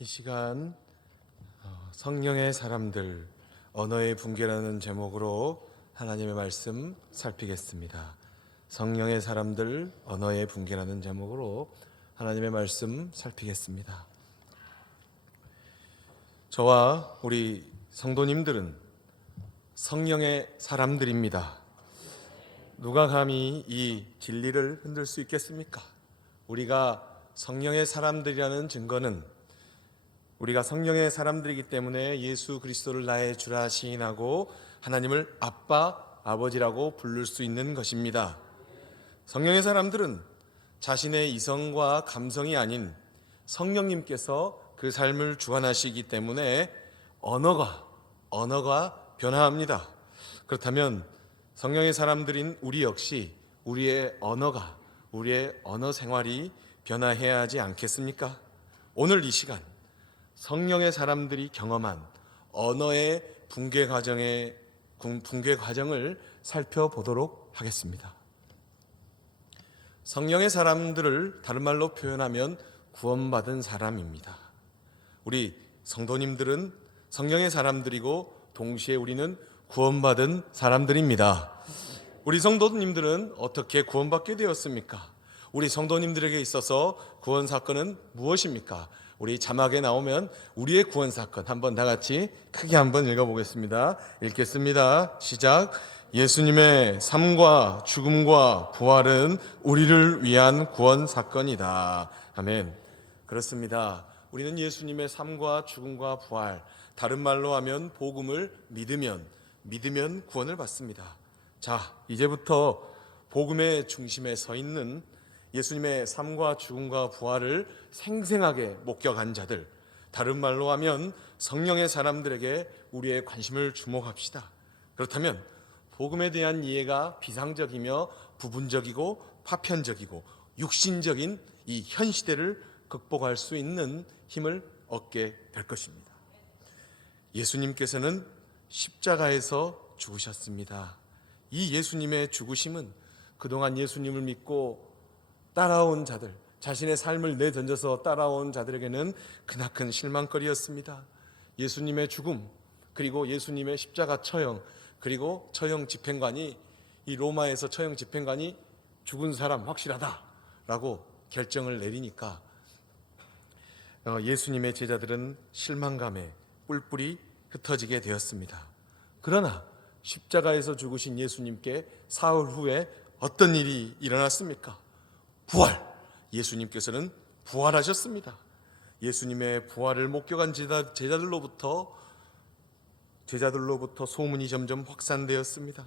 이 시간 성령의 사람들 언어의 붕괴라는 제목으로 하나님의 말씀 살피겠습니다. 성령의 사람들 언어의 붕괴라는 제목으로 하나님의 말씀 살피겠습니다. 저와 우리 성도님들은 성령의 사람들입니다. 누가 감히 이 진리를 흔들 수 있겠습니까? 우리가 성령의 사람들이라는 증거는 우리가 성령의 사람들이기 때문에 예수 그리스도를 나의 주라 시인하고 하나님을 아빠, 아버지라고 부를 수 있는 것입니다. 성령의 사람들은 자신의 이성과 감성이 아닌 성령님께서 그 삶을 주관하시기 때문에 언어가 변화합니다. 그렇다면 성령의 사람들인 우리 역시 우리의 언어 생활이 변화해야 하지 않겠습니까? 오늘 이 시간 성령의 사람들이 경험한 언어의 붕괴 과정을 살펴보도록 하겠습니다. 성령의 사람들을 다른 말로 표현하면 구원받은 사람입니다. 우리 성도님들은 성령의 사람들이고 동시에 우리는 구원받은 사람들입니다. 우리 성도님들은 어떻게 구원받게 되었습니까? 우리 성도님들에게 있어서 구원 사건은 무엇입니까? 우리 자막에 나오면 우리의 구원 사건 한번 다 같이 크게 한번 읽어보겠습니다. 읽겠습니다. 시작. 예수님의 삶과 죽음과 부활은 우리를 위한 구원 사건이다. 아멘. 그렇습니다. 우리는 예수님의 삶과 죽음과 부활, 다른 말로 하면 복음을 믿으면 구원을 받습니다. 자, 이제부터 복음의 중심에 서 있는 예수님의 삶과 죽음과 부활을 생생하게 목격한 자들, 다른 말로 하면 성령의 사람들에게 우리의 관심을 주목합시다. 그렇다면 복음에 대한 이해가 비상적이며 부분적이고 파편적이고 육신적인 이 현 시대를 극복할 수 있는 힘을 얻게 될 것입니다. 예수님께서는 십자가에서 죽으셨습니다. 이 예수님의 죽으심은 그동안 예수님을 믿고 따라온 자들, 자신의 삶을 내던져서 따라온 자들에게는 크나큰 실망거리였습니다. 예수님의 죽음, 그리고 예수님의 십자가 처형, 그리고 처형 집행관이 이 로마에서 처형 집행관이 죽은 사람 확실하다라고 결정을 내리니까 예수님의 제자들은 실망감에 뿔뿔이 흩어지게 되었습니다. 그러나 십자가에서 죽으신 예수님께 사흘 후에 어떤 일이 일어났습니까? 부활! 예수님께서는 부활하셨습니다. 예수님의 부활을 목격한 제자들로부터 소문이 점점 확산되었습니다.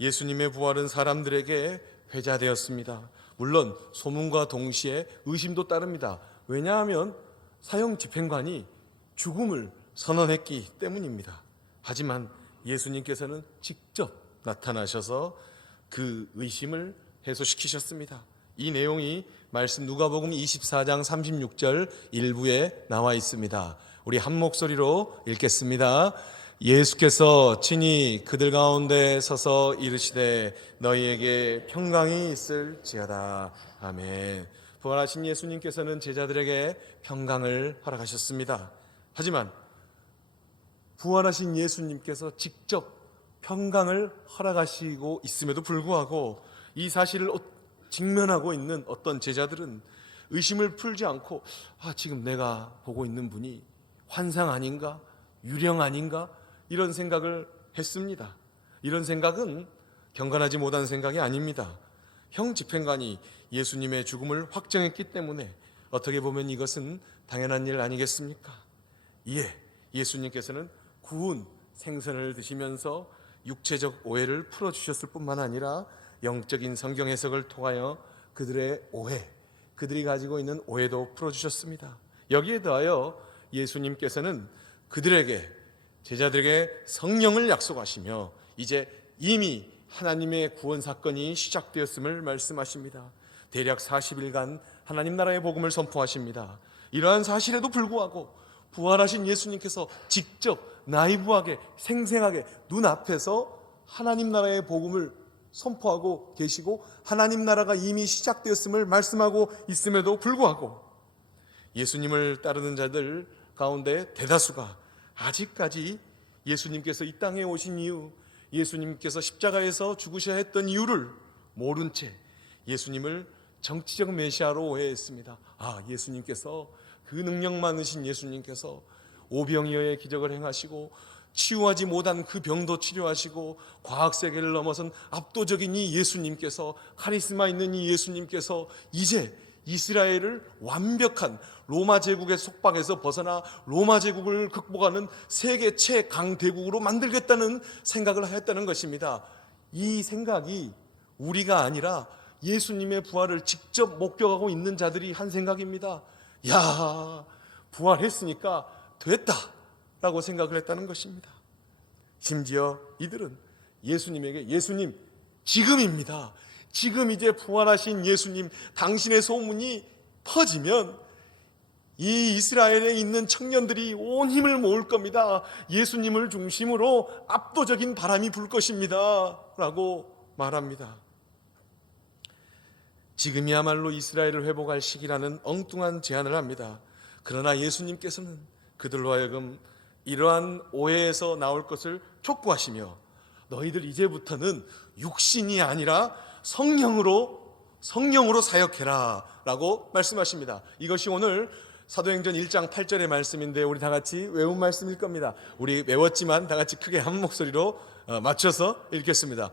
예수님의 부활은 사람들에게 회자되었습니다. 물론 소문과 동시에 의심도 따릅니다. 왜냐하면 사형 집행관이 죽음을 선언했기 때문입니다. 하지만 예수님께서는 직접 나타나셔서 그 의심을 해소시키셨습니다. 이 내용이 말씀 누가복음 24장 36절 일부에 나와 있습니다. 우리 한 목소리로 읽겠습니다. 예수께서 친히 그들 가운데 서서 이르시되 너희에게 평강이 있을지어다. 아멘. 부활하신 예수님께서는 제자들에게 평강을 허락하셨습니다. 하지만 부활하신 예수님께서 직접 평강을 허락하시고 있음에도 불구하고 이 사실을 직면하고 있는 어떤 제자들은 의심을 풀지 않고 지금 내가 보고 있는 분이 환상 아닌가? 유령 아닌가? 이런 생각을 했습니다. 이런 생각은 경건하지 못한 생각이 아닙니다. 형 집행관이 예수님의 죽음을 확정했기 때문에 어떻게 보면 이것은 당연한 일 아니겠습니까? 이에 예수님께서는 구운 생선을 드시면서 육체적 오해를 풀어주셨을 뿐만 아니라 영적인 성경 해석을 통하여 그들이 가지고 있는 오해도 풀어주셨습니다. 여기에 더하여 예수님께서는 제자들에게 성령을 약속하시며 이제 이미 하나님의 구원 사건이 시작되었음을 말씀하십니다. 대략 40일간 하나님 나라의 복음을 선포하십니다. 이러한 사실에도 불구하고 부활하신 예수님께서 직접 라이브하게 생생하게 눈앞에서 하나님 나라의 복음을 선포하고 계시고 하나님 나라가 이미 시작되었음을 말씀하고 있음에도 불구하고 예수님을 따르는 자들 가운데 대다수가 아직까지 예수님께서 이 땅에 오신 이유, 예수님께서 십자가에서 죽으셔야 했던 이유를 모른 채 예수님을 정치적 메시아로 오해했습니다. 예수님께서, 그 능력 많으신 예수님께서 오병이어의 기적을 행하시고 치유하지 못한 그 병도 치료하시고 과학 세계를 넘어선 압도적인 이 예수님께서, 카리스마 있는 이 예수님께서 이제 이스라엘을 완벽한 로마 제국의 속박에서 벗어나 로마 제국을 극복하는 세계 최강대국으로 만들겠다는 생각을 하였다는 것입니다. 이 생각이 우리가 아니라 예수님의 부활을 직접 목격하고 있는 자들이 한 생각입니다. 부활했으니까 됐다라고 생각을 했다는 것입니다. 심지어 이들은 예수님에게, 예수님 지금입니다, 지금 이제 부활하신 예수님, 당신의 소문이 퍼지면 이 이스라엘에 있는 청년들이 온 힘을 모을 겁니다. 예수님을 중심으로 압도적인 바람이 불 것입니다 라고 말합니다. 지금이야말로 이스라엘을 회복할 시기라는 엉뚱한 제안을 합니다. 그러나 예수님께서는 그들로 하여금 이러한 오해에서 나올 것을 촉구하시며, 너희들 이제부터는 육신이 아니라 성령으로 사역해라 라고 말씀하십니다. 이것이 오늘 사도행전 1장 8절의 말씀인데 우리 다 같이 외운 말씀일 겁니다. 우리 외웠지만 다 같이 크게 한 목소리로 맞춰서 읽겠습니다.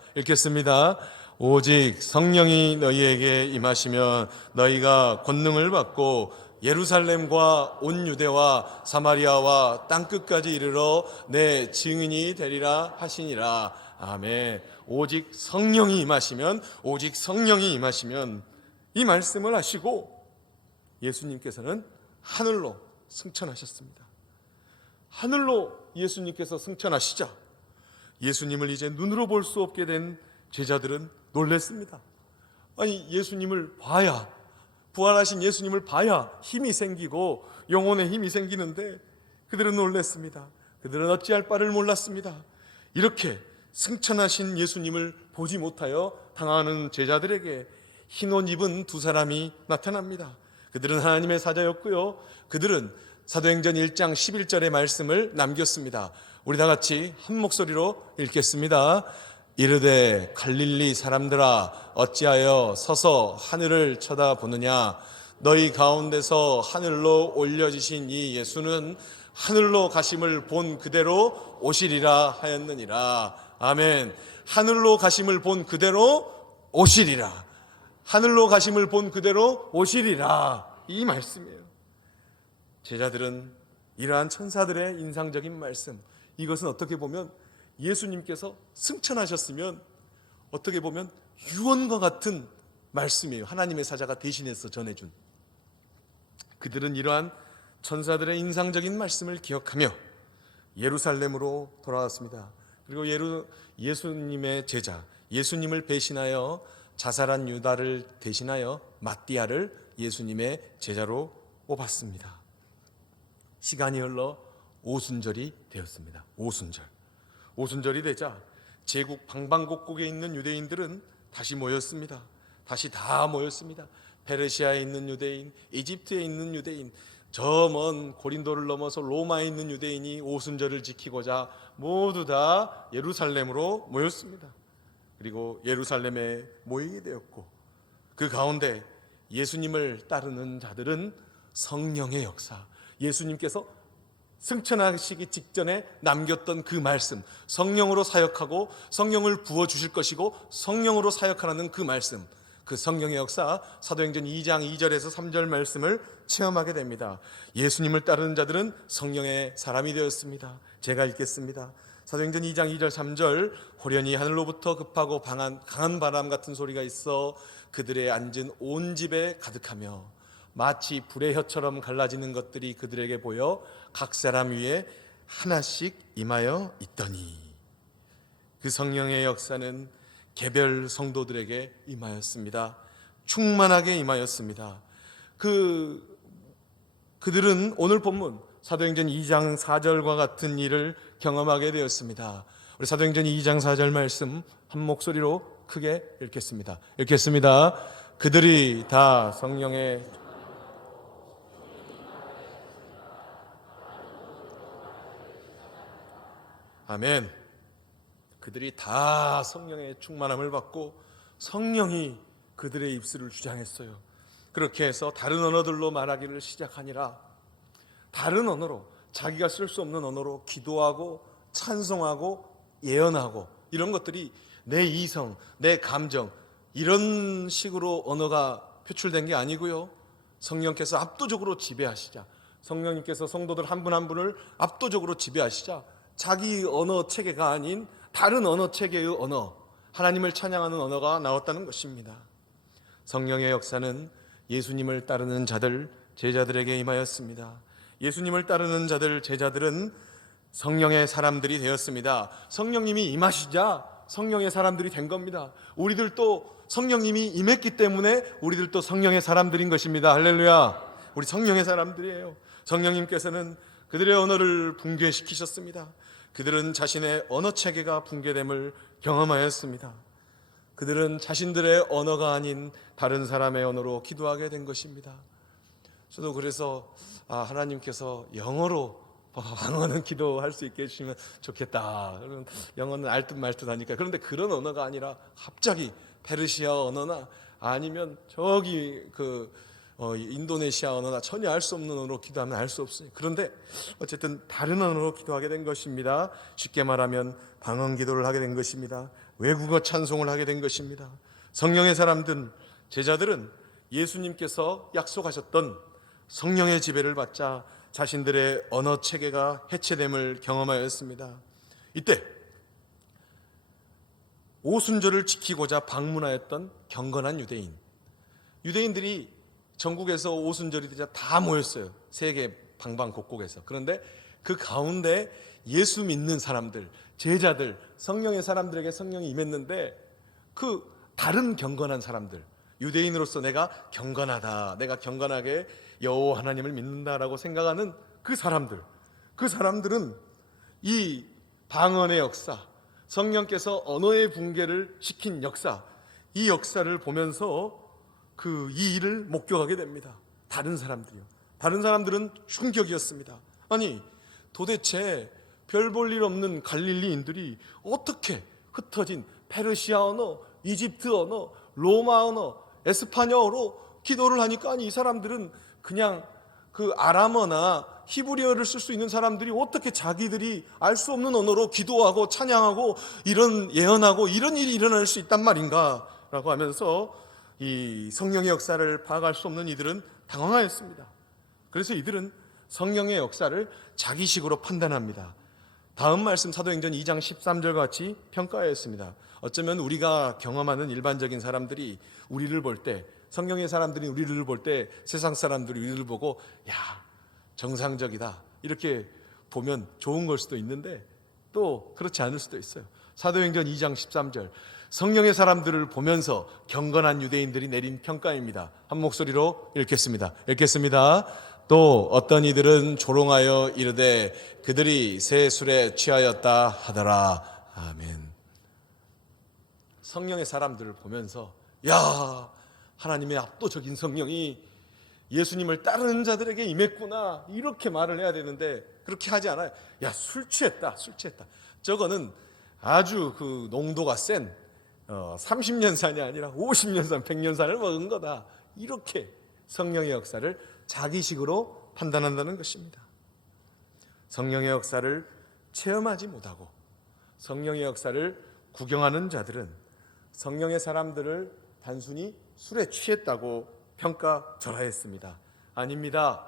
오직 성령이 너희에게 임하시면 너희가 권능을 받고 예루살렘과 온 유대와 사마리아와 땅끝까지 이르러 내 증인이 되리라 하시니라. 아멘. 오직 성령이 임하시면 이 말씀을 하시고 예수님께서는 하늘로 승천하셨습니다. 하늘로 예수님께서 승천하시자 예수님을 이제 눈으로 볼 수 없게 된 제자들은 놀랐습니다. 예수님을 봐야, 부활하신 예수님을 봐야 힘이 생기고 영혼의 힘이 생기는데 그들은 놀랐습니다. 그들은 어찌할 바를 몰랐습니다. 이렇게 승천하신 예수님을 보지 못하여 당하는 제자들에게 흰 옷 입은 두 사람이 나타납니다. 그들은 하나님의 사자였고요, 그들은 사도행전 1장 11절의 말씀을 남겼습니다. 우리 다 같이 한 목소리로 읽겠습니다. 이르되 갈릴리 사람들아 어찌하여 서서 하늘을 쳐다보느냐. 너희 가운데서 하늘로 올려지신 이 예수는 하늘로 가심을 본 그대로 오시리라 하였느니라. 아멘. 하늘로 가심을 본 그대로 오시리라. 하늘로 가심을 본 그대로 오시리라. 이 말씀이에요. 제자들은 이러한 천사들의 인상적인 말씀, 이것은 어떻게 보면 예수님께서 승천하셨으면 어떻게 보면 유언과 같은 말씀이에요. 하나님의 사자가 대신해서 전해준. 그들은 이러한 천사들의 인상적인 말씀을 기억하며 예루살렘으로 돌아왔습니다. 그리고 예수님의 제자, 예수님을 배신하여 자살한 유다를 대신하여 마띠아를 예수님의 제자로 뽑았습니다. 시간이 흘러 오순절이 되었습니다. 오순절이 되자 제국 방방곡곡에 있는 유대인들은 다시 모였습니다. 페르시아에 있는 유대인, 이집트에 있는 유대인, 저 먼 고린도를 넘어서 로마에 있는 유대인이 오순절을 지키고자 모두 다 예루살렘으로 모였습니다. 그리고 예루살렘에 모이게 되었고, 그 가운데 예수님을 따르는 자들은 성령의 역사, 예수님께서 승천하시기 직전에 남겼던 그 말씀, 성령으로 사역하고 성령을 부어주실 것이고 성령으로 사역하라는 그 말씀, 그 성령의 역사, 사도행전 2장 2절에서 3절 말씀을 체험하게 됩니다. 예수님을 따르는 자들은 성령의 사람이 되었습니다. 제가 읽겠습니다. 사도행전 2장 2절 3절. 호련히 하늘로부터 급하고 강한 바람 같은 소리가 있어 그들의 앉은 온 집에 가득하며 마치 불의 혀처럼 갈라지는 것들이 그들에게 보여 각 사람 위에 하나씩 임하여 있더니, 그 성령의 역사는 개별 성도들에게 임하였습니다. 충만하게 임하였습니다. 그들은 오늘 본문 사도행전 2장 4절과 같은 일을 경험하게 되었습니다. 우리 사도행전 2장 4절 말씀 한 목소리로 크게 읽겠습니다. 그들이 다 성령의 아멘. 그들이 다 성령의 충만함을 받고 성령이 그들의 입술을 주장했어요. 그렇게 해서 다른 언어들로 말하기를 시작하니라. 다른 언어로, 자기가 쓸 수 없는 언어로 기도하고 찬송하고 예언하고, 이런 것들이 내 이성, 내 감정, 이런 식으로 언어가 표출된 게 아니고요. 성령께서 압도적으로 지배하시자, 성령님께서 성도들 한 분 한 분을 압도적으로 지배하시자, 자기 언어 체계가 아닌 다른 언어 체계의 언어, 하나님을 찬양하는 언어가 나왔다는 것입니다. 성령의 역사는 예수님을 따르는 자들, 제자들에게 임하였습니다. 예수님을 따르는 자들, 제자들은 성령의 사람들이 되었습니다. 성령님이 임하시자 성령의 사람들이 된 겁니다. 우리들도 성령님이 임했기 때문에 우리들도 성령의 사람들인 것입니다. 할렐루야. 우리 성령의 사람들이에요. 성령님께서는 그들의 언어를 붕괴시키셨습니다. 그들은 자신의 언어 체계가 붕괴됨을 경험하였습니다. 그들은 자신들의 언어가 아닌 다른 사람의 언어로 기도하게 된 것입니다. 저도 그래서 하나님께서 영어로 방언은 기도할 수 있게 해주시면 좋겠다. 영어는 알듯 말듯 하니까. 그런데 그런 언어가 아니라 갑자기 페르시아 언어나 아니면 저기 인도네시아 언어나 전혀 알 수 없는 언어로 기도하면 알 수 없으니. 그런데 어쨌든 다른 언어로 기도하게 된 것입니다. 쉽게 말하면 방언 기도를 하게 된 것입니다. 외국어 찬송을 하게 된 것입니다. 성령의 사람들, 제자들은 예수님께서 약속하셨던 성령의 지배를 받자 자신들의 언어 체계가 해체됨을 경험하였습니다. 이때 오순절을 지키고자 방문하였던 경건한 유대인들이 전국에서 오순절이 되자 다 모였어요. 세계 방방곡곡에서. 그런데 그 가운데 예수 믿는 사람들, 제자들, 성령의 사람들에게 성령이 임했는데, 그 다른 경건한 사람들, 유대인으로서 내가 경건하다, 내가 경건하게 여호와 하나님을 믿는다라고 생각하는 그 사람들은 이 방언의 역사, 성령께서 언어의 붕괴를 시킨 역사, 이 역사를 보면서 이 일을 목격하게 됩니다. 다른 사람들은 충격이었습니다. 아니, 도대체 별 볼 일 없는 갈릴리인들이 어떻게 흩어진 페르시아 언어, 이집트 언어, 로마 언어, 에스파냐어로 기도를 하니까, 아니 이 사람들은 그냥 아람어나 히브리어를 쓸 수 있는 사람들이 어떻게 자기들이 알 수 없는 언어로 기도하고 찬양하고 이런 예언하고 이런 일이 일어날 수 있단 말인가 라고 하면서 이 성령의 역사를 파악할 수 없는 이들은 당황하였습니다. 그래서 이들은 성령의 역사를 자기식으로 판단합니다. 다음 말씀 사도행전 2장 13절 같이 평가하였습니다. 어쩌면 우리가 경험하는 일반적인 사람들이 우리를 볼 때, 성령의 사람들이 우리를 볼 때 세상 사람들이 우리를 보고 야, 정상적이다 이렇게 보면 좋은 걸 수도 있는데 또 그렇지 않을 수도 있어요. 사도행전 2장 13절, 성령의 사람들을 보면서 경건한 유대인들이 내린 평가입니다. 한 목소리로 읽겠습니다. 또 어떤 이들은 조롱하여 이르되 그들이 새 술에 취하였다 하더라. 아멘. 성령의 사람들을 보면서 야, 하나님의 압도적인 성령이 예수님을 따르는 자들에게 임했구나, 이렇게 말을 해야 되는데 그렇게 하지 않아요. 야, 술 취했다. 저거는 아주 농도가 센 30년산이 아니라 50년산, 100년산을 먹은 거다, 이렇게 성령의 역사를 자기식으로 판단한다는 것입니다. 성령의 역사를 체험하지 못하고 성령의 역사를 구경하는 자들은 성령의 사람들을 단순히 술에 취했다고 평가절하했습니다. 아닙니다.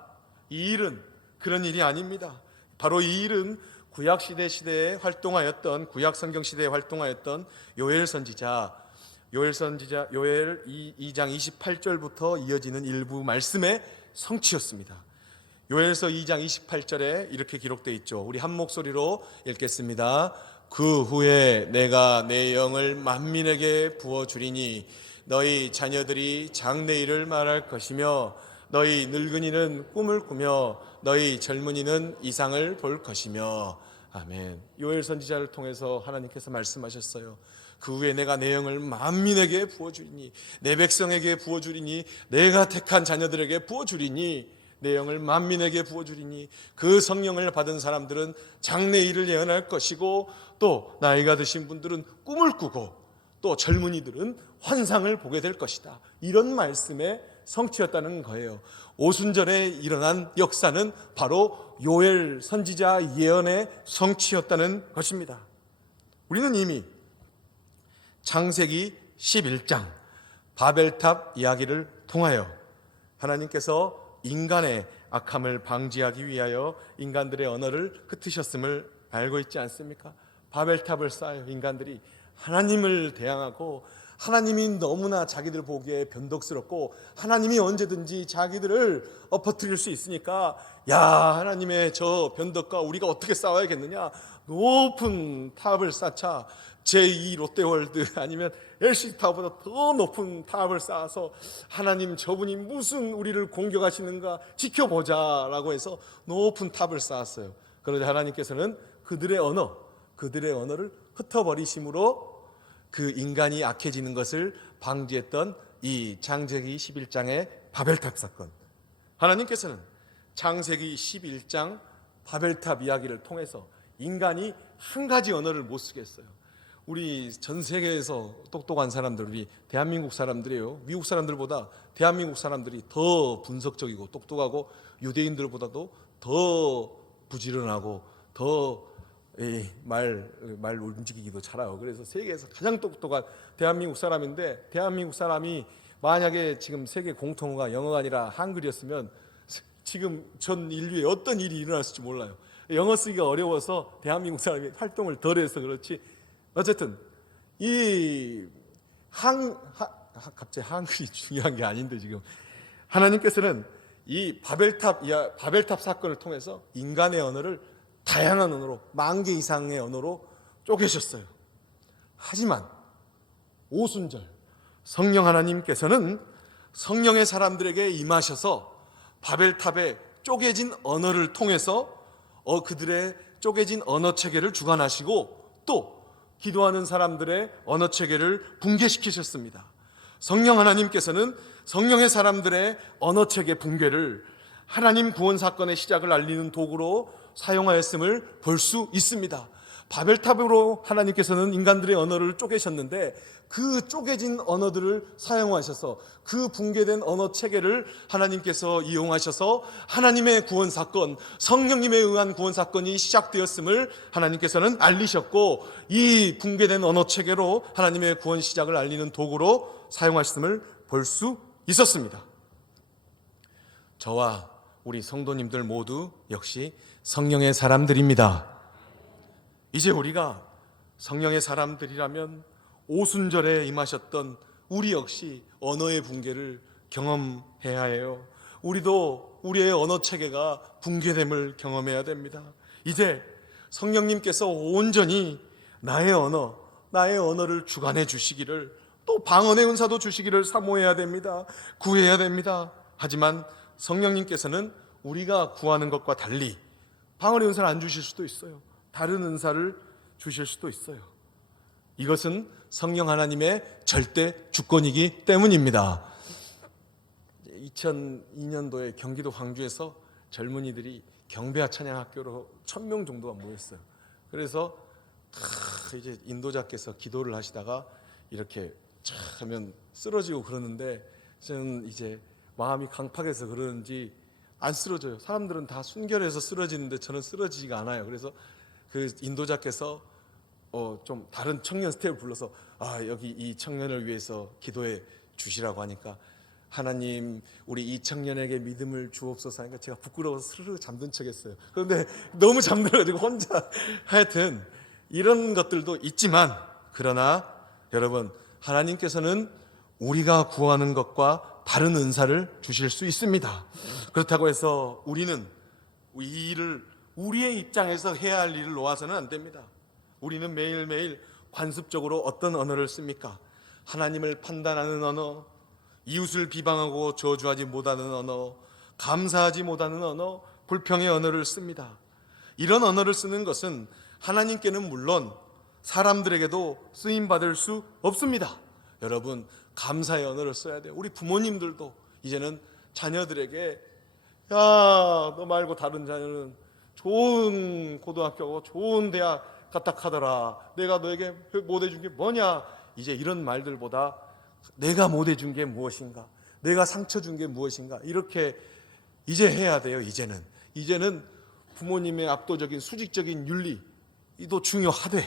이 일은 그런 일이 아닙니다. 바로 이 일은 구약 시대에 활동하였던, 구약 성경 시대에 활동하였던 요엘 2장 28절부터 이어지는 일부 말씀의 성취였습니다. 요엘서 2장 28절에 이렇게 기록되어 있죠. 우리 한 목소리로 읽겠습니다. 그 후에 내가 내 영을 만민에게 부어주리니 너희 자녀들이 장래일을 말할 것이며 너희 늙은이는 꿈을 꾸며 너희 젊은이는 이상을 볼 것이며. 아멘. 요엘 선지자를 통해서 하나님께서 말씀하셨어요. 그 후에 내가 내 영을 만민에게 부어주리니, 내 백성에게 부어주리니, 내가 택한 자녀들에게 부어주리니, 내 영을 만민에게 부어주리니 그 성령을 받은 사람들은 장래일을 예언할 것이고 또 나이가 드신 분들은 꿈을 꾸고 또 젊은이들은 환상을 보게 될 것이다. 이런 말씀의 성취였다는 거예요. 오순절에 일어난 역사는 바로 요엘 선지자 예언의 성취였다는 것입니다. 우리는 이미 창세기 11장 바벨탑 이야기를 통하여 하나님께서 인간의 악함을 방지하기 위하여 인간들의 언어를 흩으셨음을 알고 있지 않습니까? 바벨탑을 쌓아요. 인간들이 하나님을 대항하고 하나님이 너무나 자기들 보기에 변덕스럽고 하나님이 언제든지 자기들을 엎어뜨릴 수 있으니까 야, 하나님의 저 변덕과 우리가 어떻게 싸워야겠느냐, 높은 탑을 쌓자. 제2 롯데월드 아니면 LC타워보다 더 높은 탑을 쌓아서 하나님 저분이 무슨 우리를 공격하시는가 지켜보자라고 해서 높은 탑을 쌓았어요. 그러자 하나님께서는 그들의 언어를 흩어버리심으로 그 인간이 악해지는 것을 방지했던 이 창세기 11장의 바벨탑 사건, 하나님께서는 창세기 11장 바벨탑 이야기를 통해서 인간이 한 가지 언어를 못 쓰겠어요. 우리 전 세계에서 똑똑한 사람들, 우리 대한민국 사람들이에요. 미국 사람들보다 대한민국 사람들이 더 분석적이고 똑똑하고 유대인들보다도 더 부지런하고 더 말 움직이기도 잘하고, 그래서 세계에서 가장 똑똑한 대한민국 사람인데, 대한민국 사람이 만약에 지금 세계 공통어가 영어가 아니라 한글이었으면 지금 전 인류에 어떤 일이 일어났을지 몰라요. 영어 쓰기가 어려워서 대한민국 사람이 활동을 덜 해서 그렇지, 어쨌든 갑자기 한글이 중요한 게 아닌데, 지금 하나님께서는 이 바벨탑 사건을 통해서 인간의 언어를 다양한 언어로, 10,000개 이상의 언어로 쪼개셨어요. 하지만 오순절 성령 하나님께서는 성령의 사람들에게 임하셔서 바벨탑의 쪼개진 언어를 통해서 그들의 쪼개진 언어 체계를 주관하시고 또 기도하는 사람들의 언어 체계를 붕괴시키셨습니다. 성령 하나님께서는 성령의 사람들의 언어 체계 붕괴를 하나님 구원 사건의 시작을 알리는 도구로 사용하였음을 볼 수 있습니다. 바벨탑으로 하나님께서는 인간들의 언어를 쪼개셨는데 그 쪼개진 언어들을 사용하셔서 그 붕괴된 언어 체계를 하나님께서 이용하셔서 하나님의 구원 사건, 성령님에 의한 구원 사건이 시작되었음을 하나님께서는 알리셨고, 이 붕괴된 언어 체계로 하나님의 구원 시작을 알리는 도구로 사용하셨음을 볼 수 있었습니다. 저와 우리 성도님들 모두 역시 성령의 사람들입니다. 이제 우리가 성령의 사람들이라면 오순절에 임하셨던 우리 역시 언어의 붕괴를 경험해야 해요. 우리도 우리의 언어 체계가 붕괴됨을 경험해야 됩니다. 이제 성령님께서 온전히 나의 언어를 주관해 주시기를, 또 방언의 은사도 주시기를 사모해야 됩니다. 구해야 됩니다. 하지만 성령님께서는 우리가 구하는 것과 달리 방언의 은사를 안 주실 수도 있어요. 다른 은사를 주실 수도 있어요. 이것은 성령 하나님의 절대 주권이기 때문입니다. 2002년도에 경기도 광주에서 젊은이들이 경배와 찬양학교로 1,000명 정도가 모였어요. 그래서 이제 인도자께서 기도를 하시다가 이렇게 하면 쓰러지고 그러는데, 저는 이제 마음이 강팍해서 그러는지 안 쓰러져요. 사람들은 다 순결해서 쓰러지는데 저는 쓰러지지가 않아요. 그래서 그 인도자께서 좀 다른 청년 스텝을 불러서 여기 이 청년을 위해서 기도해 주시라고 하니까, 하나님 우리 이 청년에게 믿음을 주옵소서 하니까 제가 부끄러워서 스르르 잠든 척했어요. 그런데 너무 잠들어가지고 혼자 하여튼 이런 것들도 있지만, 그러나 여러분, 하나님께서는 우리가 구하는 것과 다른 은사를 주실 수 있습니다. 그렇다고 해서 우리는 이 일을 우리의 입장에서 해야 할 일을 놓아서는 안 됩니다. 우리는 매일매일 관습적으로 어떤 언어를 씁니까? 하나님을 판단하는 언어, 이웃을 비방하고 저주하지 못하는 언어, 감사하지 못하는 언어, 불평의 언어를 씁니다. 이런 언어를 쓰는 것은 하나님께는 물론 사람들에게도 쓰임받을 수 없습니다. 여러분, 감사의 언어를 써야 돼요. 우리 부모님들도 이제는 자녀들에게 야, 너 말고 다른 자녀는 좋은 고등학교, 좋은 대학 갔다 카더라. 내가 너에게 못 해준 게 뭐냐? 이제 이런 말들보다 내가 못 해준 게 무엇인가? 내가 상처 준 게 무엇인가? 이렇게 이제 해야 돼요. 이제는 부모님의 압도적인 수직적인 윤리도 중요하되,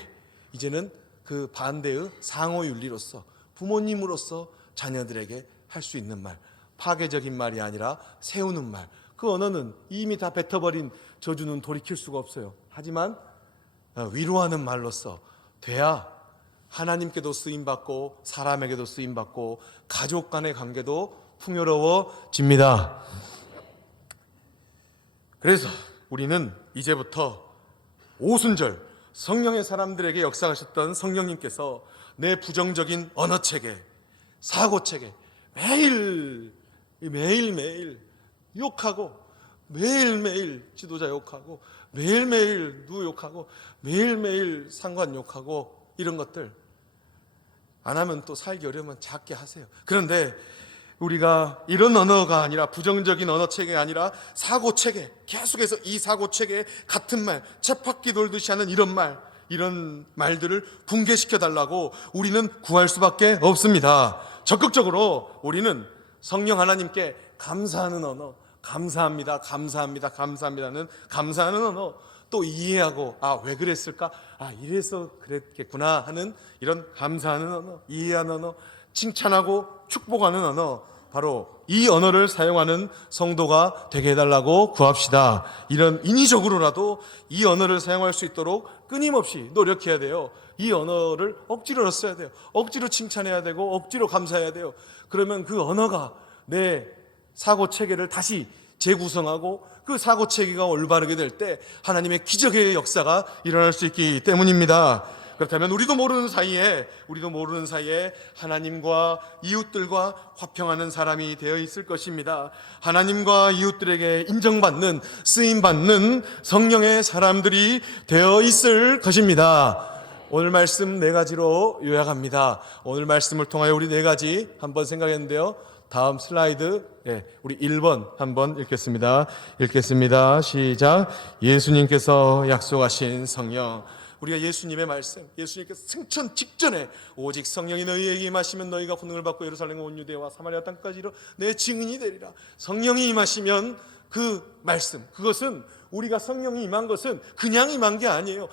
이제는 그 반대의 상호 윤리로서 부모님으로서 자녀들에게 할 수 있는 말, 파괴적인 말이 아니라 세우는 말, 그 언어는 이미 다 뱉어버린 저주는 돌이킬 수가 없어요. 하지만 위로하는 말로써 돼야 하나님께도 쓰임받고 사람에게도 쓰임받고 가족 간의 관계도 풍요로워집니다. 그래서 우리는 이제부터 오순절 성령의 사람들에게 역사하셨던 성령님께서 내 부정적인 언어체계, 사고체계 매일매일 욕하고, 매일매일 지도자 욕하고, 매일매일 누구 욕하고, 매일매일 상관 욕하고, 이런 것들 안 하면 또 살기 어려우면 작게 하세요. 그런데 우리가 이런 언어가 아니라, 부정적인 언어체계가 아니라 사고체계, 계속해서 이 사고체계에 같은 말, 쳇바퀴 돌듯이 하는 이런 말들을 붕괴시켜 달라고 우리는 구할 수밖에 없습니다. 적극적으로 우리는 성령 하나님께 감사하는 언어, 감사합니다는 감사하는 언어, 또 이해하고, 왜 그랬을까? 이래서 그랬겠구나 하는 이런 감사하는 언어, 이해하는 언어, 칭찬하고 축복하는 언어, 바로 이 언어를 사용하는 성도가 되게 해달라고 구합시다. 이런 인위적으로라도 이 언어를 사용할 수 있도록 끊임없이 노력해야 돼요. 이 언어를 억지로 써야 돼요. 억지로 칭찬해야 되고 억지로 감사해야 돼요. 그러면 그 언어가 내 사고체계를 다시 재구성하고, 그 사고체계가 올바르게 될 때 하나님의 기적의 역사가 일어날 수 있기 때문입니다. 그렇다면 우리도 모르는 사이에 하나님과 이웃들과 화평하는 사람이 되어 있을 것입니다. 하나님과 이웃들에게 인정받는, 쓰임받는 성령의 사람들이 되어 있을 것입니다. 오늘 말씀 4가지로 요약합니다. 오늘 말씀을 통하여 우리 4가지 한번 생각했는데요. 다음 슬라이드, 우리 1번 한번 읽겠습니다. 시작. 예수님께서 약속하신 성령. 우리가 예수님의 말씀, 예수님께서 승천 직전에 오직 성령이 너희에게 임하시면 너희가 권능을 받고 예루살렘과 온 유대와 사마리아 땅까지로 내 증인이 되리라. 성령이 임하시면 그 말씀, 그것은 우리가 성령이 임한 것은 그냥 임한 게 아니에요.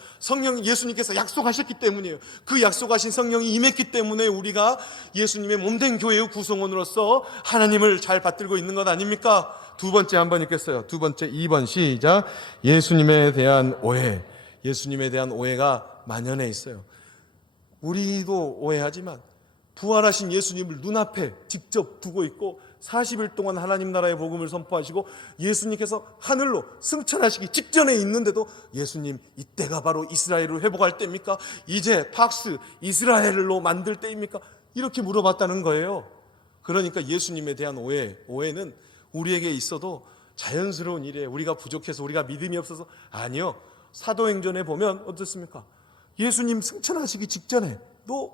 예수님께서 약속하셨기 때문이에요. 그 약속하신 성령이 임했기 때문에 우리가 예수님의 몸된 교회의 구성원으로서 하나님을 잘 받들고 있는 것 아닙니까? 2번째 한번 읽겠어요. 2번 시작. 예수님에 대한 오해. 예수님에 대한 오해가 만연해 있어요. 우리도 오해하지만 부활하신 예수님을 눈앞에 직접 두고 있고 40일 동안 하나님 나라의 복음을 선포하시고 예수님께서 하늘로 승천하시기 직전에 있는데도, 예수님 이때가 바로 이스라엘을 회복할 때입니까? 이제 팍스 이스라엘로 만들 때입니까? 이렇게 물어봤다는 거예요. 그러니까 예수님에 대한 오해는 우리에게 있어도 자연스러운 일이에요. 우리가 부족해서, 우리가 믿음이 없어서. 아니요. 사도행전에 보면 어떻습니까? 예수님 승천하시기 직전에 너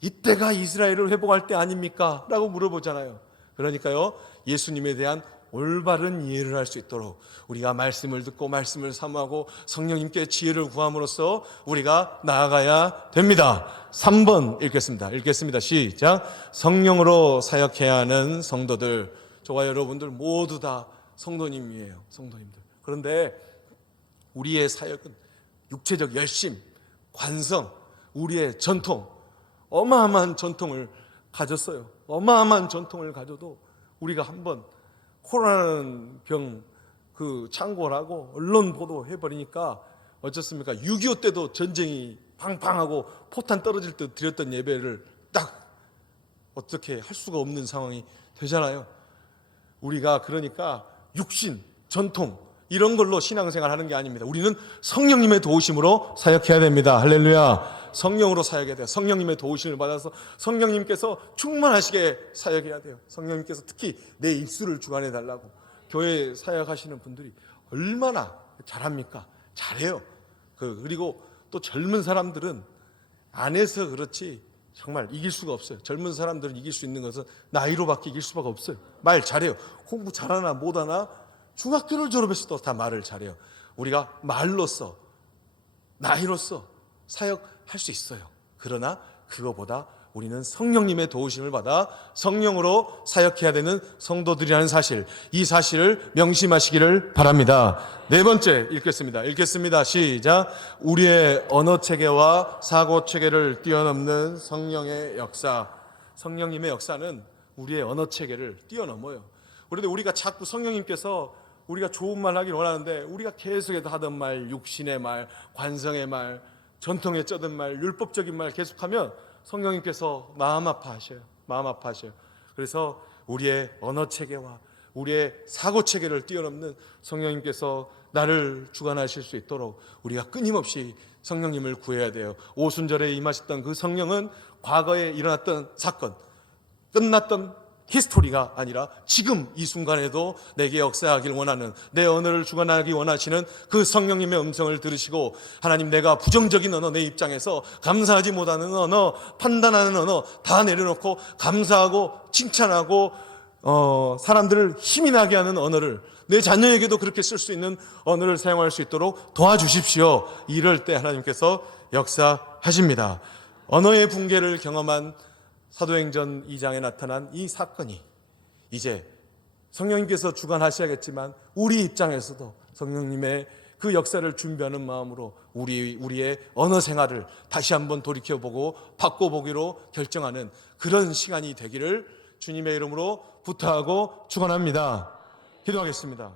이때가 이스라엘을 회복할 때 아닙니까? 라고 물어보잖아요. 그러니까요, 예수님에 대한 올바른 이해를 할 수 있도록 우리가 말씀을 듣고 말씀을 사모하고 성령님께 지혜를 구함으로써 우리가 나아가야 됩니다. 3번 읽겠습니다. 시작. 성령으로 사역해야 하는 성도들. 저와 여러분들 모두 다 성도님이에요. 성도님들. 그런데 우리의 사역은 육체적 열심, 관성, 우리의 전통, 어마어마한 전통을 가졌어요. 어마어마한 전통을 가져도 우리가 한번 코로나라는 병 창궐하고 언론 보도해버리니까 어쩌습니까? 6.25 때도 전쟁이 팡팡하고 포탄 떨어질 때 드렸던 예배를 딱 어떻게 할 수가 없는 상황이 되잖아요. 우리가 그러니까 육신, 전통 이런 걸로 신앙생활 하는 게 아닙니다. 우리는 성령님의 도우심으로 사역해야 됩니다. 할렐루야. 성령으로 사역해야 돼요. 성령님의 도우심을 받아서 성령님께서 충만하시게 사역해야 돼요. 성령님께서 특히 내 입술을 주관해 달라고. 교회 사역하시는 분들이 얼마나 잘합니까? 잘해요. 그리고 또 젊은 사람들은 안 해서 그렇지 정말 이길 수가 없어요. 젊은 사람들은 이길 수 있는 것은 나이로밖에 이길 수가 없어요. 말 잘해요. 공부 잘하나 못하나 중학교를 졸업했어도 다 말을 잘해요. 우리가 말로써, 나이로써 사역할 수 있어요. 그러나 그거보다 우리는 성령님의 도우심을 받아 성령으로 사역해야 되는 성도들이라는 사실, 이 사실을 명심하시기를 바랍니다. 네 번째 읽겠습니다. 시작. 우리의 언어 체계와 사고 체계를 뛰어넘는 성령의 역사. 성령님의 역사는 우리의 언어 체계를 뛰어넘어요. 그런데 우리가 자꾸 성령님께서 우리가 좋은 말 하길 원하는데 우리가 계속해서 하던 말, 육신의 말, 관성의 말, 전통에 쩌든 말, 율법적인 말 계속하면 성령님께서 마음 아파하셔요. 그래서 우리의 언어 체계와 우리의 사고 체계를 뛰어넘는 성령님께서 나를 주관하실 수 있도록 우리가 끊임없이 성령님을 구해야 돼요. 오순절에 임하셨던 그 성령은 과거에 일어났던 사건, 끝났던 히스토리가 아니라 지금 이 순간에도 내게 역사하길 원하는, 내 언어를 주관하기 원하시는 그 성령님의 음성을 들으시고, 하나님, 내가 부정적인 언어, 내 입장에서 감사하지 못하는 언어, 판단하는 언어 다 내려놓고 감사하고 칭찬하고 사람들을 힘이 나게 하는 언어를, 내 자녀에게도 그렇게 쓸 수 있는 언어를 사용할 수 있도록 도와주십시오. 이럴 때 하나님께서 역사하십니다. 언어의 붕괴를 경험한 사도행전 2장에 나타난 이 사건이 이제 성령님께서 주관하셔야겠지만 우리 입장에서도 성령님의 그 역사를 준비하는 마음으로 우리의 언어 생활을 다시 한번 돌이켜보고 바꿔보기로 결정하는 그런 시간이 되기를 주님의 이름으로 부탁하고 축원합니다. 기도하겠습니다.